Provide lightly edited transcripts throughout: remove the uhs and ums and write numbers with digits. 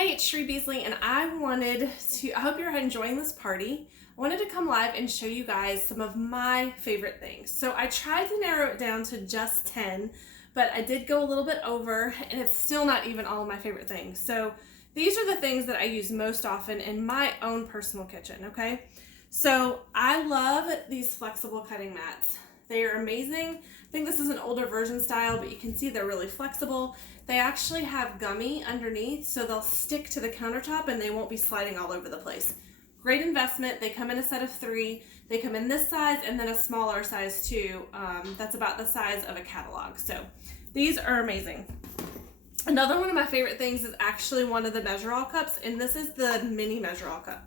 Hey, it's Sheree Beasley, and I hope you're enjoying this party. I wanted to come live and show you guys some of my favorite things. So I tried to narrow it down to just 10, but I did go a little bit over, and it's still not even all of my favorite things. So these are the things that I use most often in my own personal kitchen, okay? So I love these flexible cutting mats. They are amazing. I think this is an older version style, but you can see they're really flexible. They actually have gummy underneath, so they'll stick to the countertop and they won't be sliding all over the place. Great investment. They come in a set of 3. They come in this size and then a smaller size too. That's about the size of a catalog. So these are amazing. Another one of my favorite things is actually one of the Measural Cups, and this is the mini Measural Cup.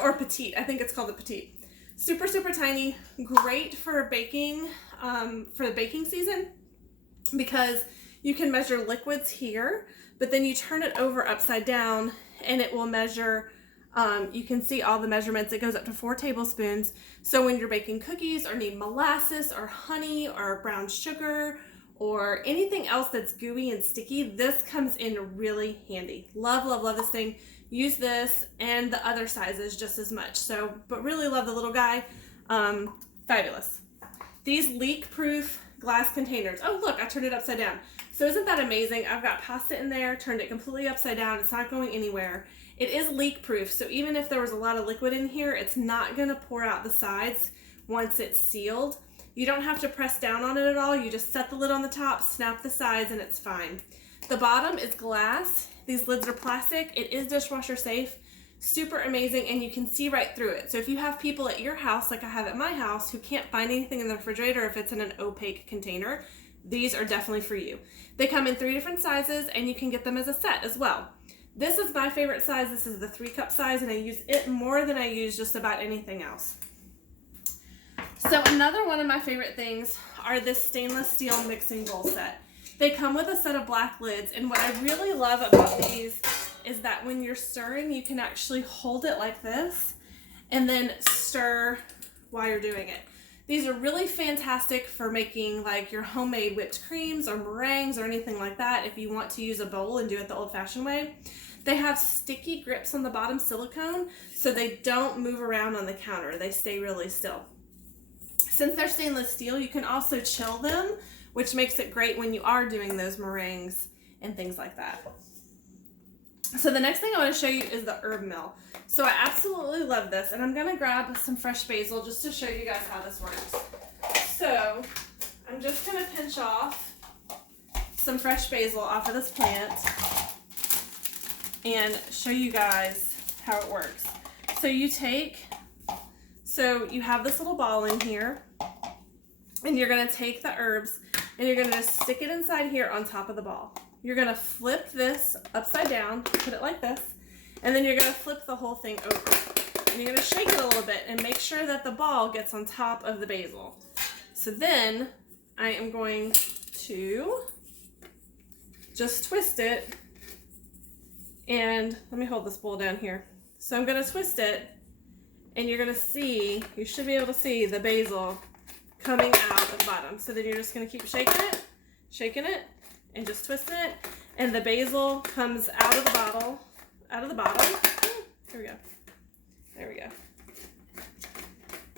Or petite. I think it's called the petite. Super, super tiny. Great for baking, for the baking season, because you can measure liquids here, but then you turn it over upside down and it will measure, you can see all the measurements. It goes up to 4 tablespoons. So when you're baking cookies or need molasses or honey or brown sugar or anything else that's gooey and sticky, this comes in really handy. Love, love, love this thing. Use this and the other sizes just as much. So, but really love the little guy. Fabulous. These leak-proof glass containers. Oh, look, I turned it upside down. So isn't that amazing? I've got pasta in there, turned it completely upside down. It's not going anywhere. It is leak-proof, so even if there was a lot of liquid in here, it's not gonna pour out the sides once it's sealed. You don't have to press down on it at all. You just set the lid on the top, snap the sides, and it's fine. The bottom is glass. These lids are plastic. It is dishwasher safe. Super amazing, and you can see right through it. So if you have people at your house, like I have at my house, who can't find anything in the refrigerator if it's in an opaque container, these are definitely for you. They come in 3 different sizes, and you can get them as a set as well. This is my favorite size. This is the 3-cup size, and I use it more than I use just about anything else. So another one of my favorite things are this stainless steel mixing bowl set. They come with a set of black lids, and what I really love about these is that when you're stirring, you can actually hold it like this and then stir while you're doing it. These are really fantastic for making like your homemade whipped creams or meringues or anything like that if you want to use a bowl and do it the old-fashioned way. They have sticky grips on the bottom, silicone, so they don't move around on the counter. They stay really still. Since they're stainless steel, you can also chill them, which makes it great when you are doing those meringues and things like that. So the next thing I want to show you is the herb mill. So I absolutely love this, and I'm going to grab some fresh basil just to show you guys how this works. So I'm just going to pinch off some fresh basil off of this plant and show you guys how it works. So you have this little ball in here, and you're going to take the herbs and you're going to just stick it inside here on top of the ball. You're going to flip this upside down, put it like this, and then you're going to flip the whole thing over. And you're going to shake it a little bit and make sure that the ball gets on top of the basil. So then I am going to just twist it, and let me hold this bowl down here. So I'm going to twist it, and you're going to see, you should be able to see the basil coming out of the bottom. So then you're just going to keep shaking it, and just twisting it, and the basil comes out of the bottom. Here we go. There we go.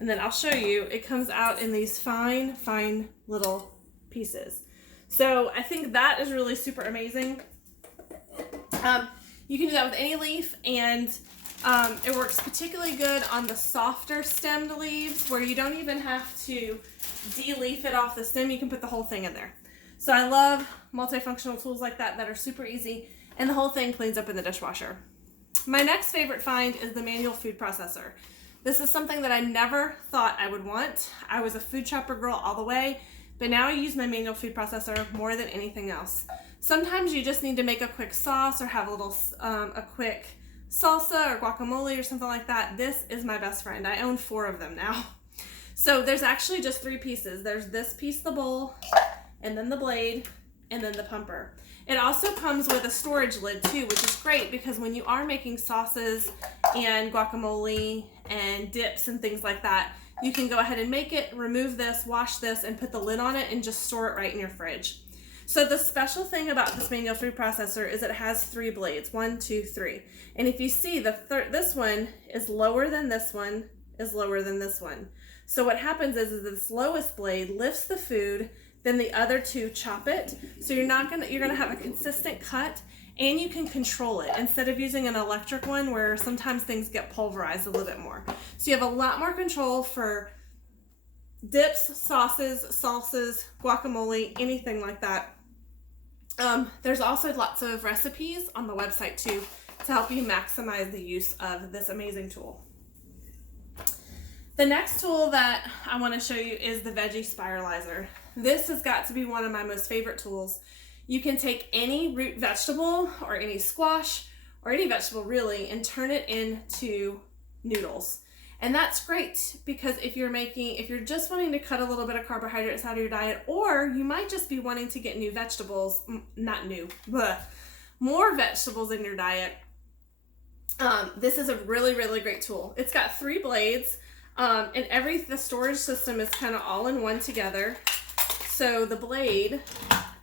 And then I'll show you, it comes out in these fine, fine little pieces. So I think that is really super amazing. You can do that with any leaf, and it works particularly good on the softer stemmed leaves where you don't even have to de-leaf it off the stem. You can put the whole thing in there. So I love multifunctional tools like that are super easy, and the whole thing cleans up in the dishwasher. My next favorite find is the manual food processor. This is something that I never thought I would want. I was a food chopper girl all the way, but now I use my manual food processor more than anything else. Sometimes you just need to make a quick sauce or have a quick salsa or guacamole or something like that. This is my best friend. I own 4 of them now. So there's actually just 3 pieces. There's this piece, the bowl, and then the blade, and then the pumper. It also comes with a storage lid too, which is great because when you are making sauces and guacamole and dips and things like that, you can go ahead and make it, remove this, wash this, and put the lid on it and just store it right in your fridge. So the special thing about this manual food processor is it has 3 blades, 1, 2, 3. And if you see, this one is lower than this one, is lower than this one. So what happens is this lowest blade lifts the food, then the other two chop it. So you're gonna have a consistent cut, and you can control it instead of using an electric one where sometimes things get pulverized a little bit more. So you have a lot more control for dips, sauces, salsas, guacamole, anything like that. There's also lots of recipes on the website too to help you maximize the use of this amazing tool. The next tool that I want to show you is the Veggie Spiralizer. This has got to be one of my most favorite tools. You can take any root vegetable or any squash or any vegetable really and turn it into noodles. And that's great because if you're just wanting to cut a little bit of carbohydrates out of your diet, or you might just be wanting to get more vegetables in your diet, this is a really, really great tool. It's got 3 blades, and the storage system is kind of all in one together. So the blade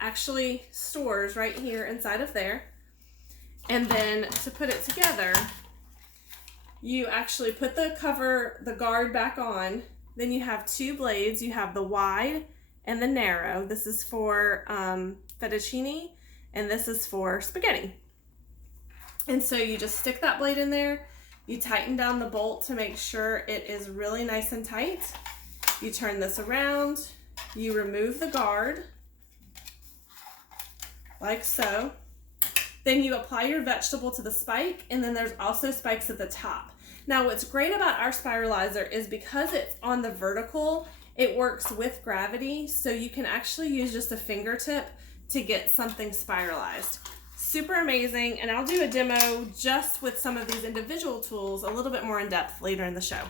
actually stores right here inside of there. And then to put it together, you actually put the guard back on. Then you have 2 blades. You have the wide and the narrow. This is for fettuccine, and this is for spaghetti. And so you just stick that blade in there. You tighten down the bolt to make sure it is really nice and tight. You turn this around. You remove the guard, like so. Then you apply your vegetable to the spike, and then there's also spikes at the top. Now what's great about our spiralizer is because it's on the vertical, it works with gravity, so you can actually use just a fingertip to get something spiralized. Super amazing, and I'll do a demo just with some of these individual tools a little bit more in depth later in the show.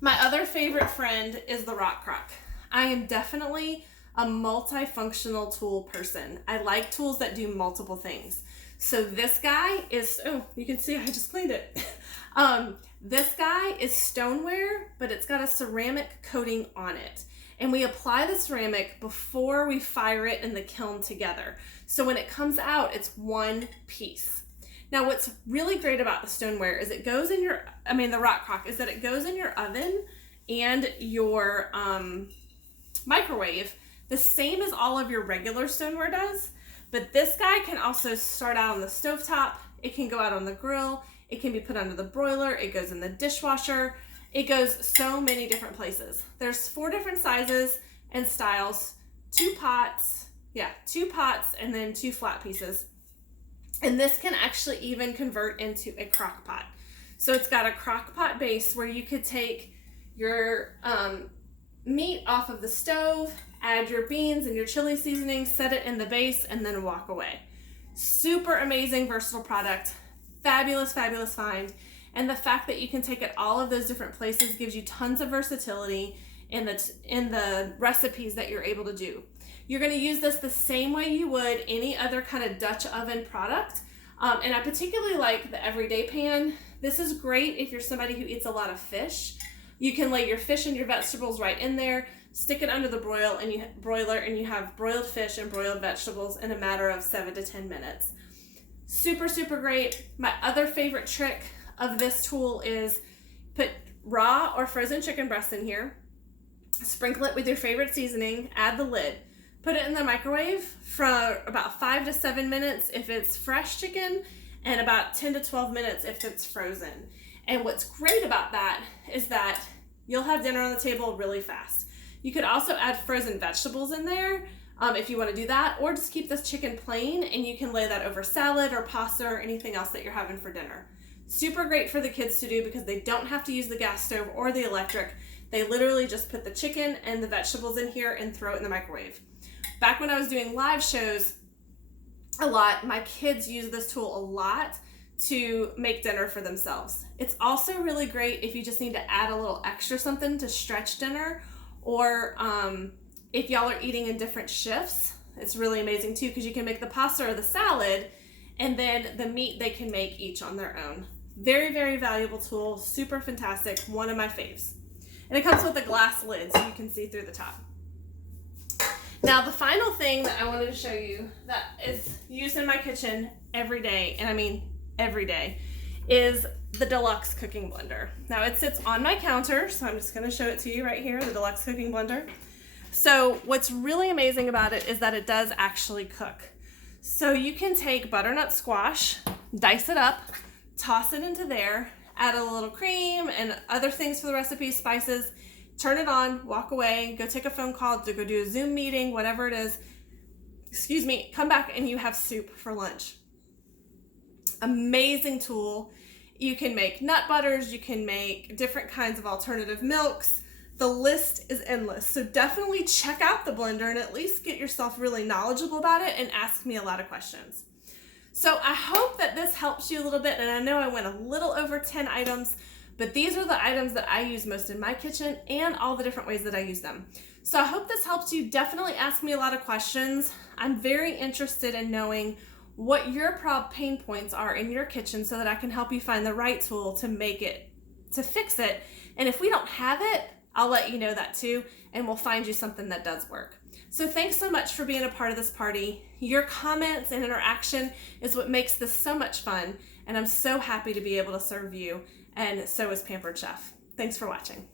My other favorite friend is the RockCroc. I am definitely a multifunctional tool person. I like tools that do multiple things. So this guy is, oh, you can see I just cleaned it. This guy is stoneware, but it's got a ceramic coating on it. And we apply the ceramic before we fire it in the kiln together. So when it comes out, it's one piece. Now what's really great about the stoneware is the RockCroc, is that it goes in your oven and your microwave the same as all of your regular stoneware does. But this guy can also start out on the stovetop. It can go out on the grill. It can be put under the broiler. It goes in the dishwasher. It goes so many different places. There's 4 different sizes and styles, 2 pots, and then 2 flat pieces. And this can actually even convert into a crock pot. So it's got a crock pot base where you could take your meat off of the stove, add your beans and your chili seasoning, set it in the base, and then walk away. Super amazing, versatile product. Fabulous, fabulous find. And the fact that you can take it all of those different places gives you tons of versatility in the recipes that you're able to do. You're going to use this the same way you would any other kind of Dutch oven product. And I particularly like the everyday pan. This is great if you're somebody who eats a lot of fish. You can lay your fish and your vegetables right in there, stick it under the broiler, and you have broiled fish and broiled vegetables in a matter of 7 to 10 minutes. Super, super great. My other favorite trick of this tool is put raw or frozen chicken breast in here, sprinkle it with your favorite seasoning, add the lid, put it in the microwave for about 5 to 7 minutes if it's fresh chicken, and about 10 to 12 minutes if it's frozen. And what's great about that is that you'll have dinner on the table really fast. You could also add frozen vegetables in there if you want to do that, or just keep this chicken plain and you can lay that over salad or pasta or anything else that you're having for dinner. Super great for the kids to do because they don't have to use the gas stove or the electric. They literally just put the chicken and the vegetables in here and throw it in the microwave. Back when I was doing live shows a lot, my kids use this tool a lot to make dinner for themselves. It's also really great if you just need to add a little extra something to stretch dinner, or if y'all are eating in different shifts. It's really amazing too because you can make the pasta or the salad, and then the meat they can make each on their own. Very, very valuable tool, super fantastic, one of my faves. And it comes with a glass lid so you can see through the top. Now the final thing that I wanted to show you that is used in my kitchen every day, and I mean every day, is the Deluxe Cooking Blender. Now it sits on my counter, so I'm just going to show it to you right here, the Deluxe Cooking Blender. So what's really amazing about it is that it does actually cook. So you can take butternut squash, dice it up, toss it into there, add a little cream and other things for the recipe, spices, turn it on, walk away, go take a phone call, to go do a Zoom meeting, whatever it is, excuse me, come back and you have soup for lunch. Amazing tool. You can make nut butters, you can make different kinds of alternative milks. The list is endless. So definitely check out the blender and at least get yourself really knowledgeable about it and ask me a lot of questions. So I hope that this helps you a little bit, and I know I went a little over 10 items, but these are the items that I use most in my kitchen and all the different ways that I use them. So I hope this helps you. Definitely ask me a lot of questions. I'm very interested in knowing what your pain points are in your kitchen so that I can help you find the right tool to fix it. And if we don't have it, I'll let you know that too, and we'll find you something that does work. So thanks so much for being a part of this party. Your comments and interaction is what makes this so much fun, and I'm so happy to be able to serve you, and so is Pampered Chef. Thanks for watching.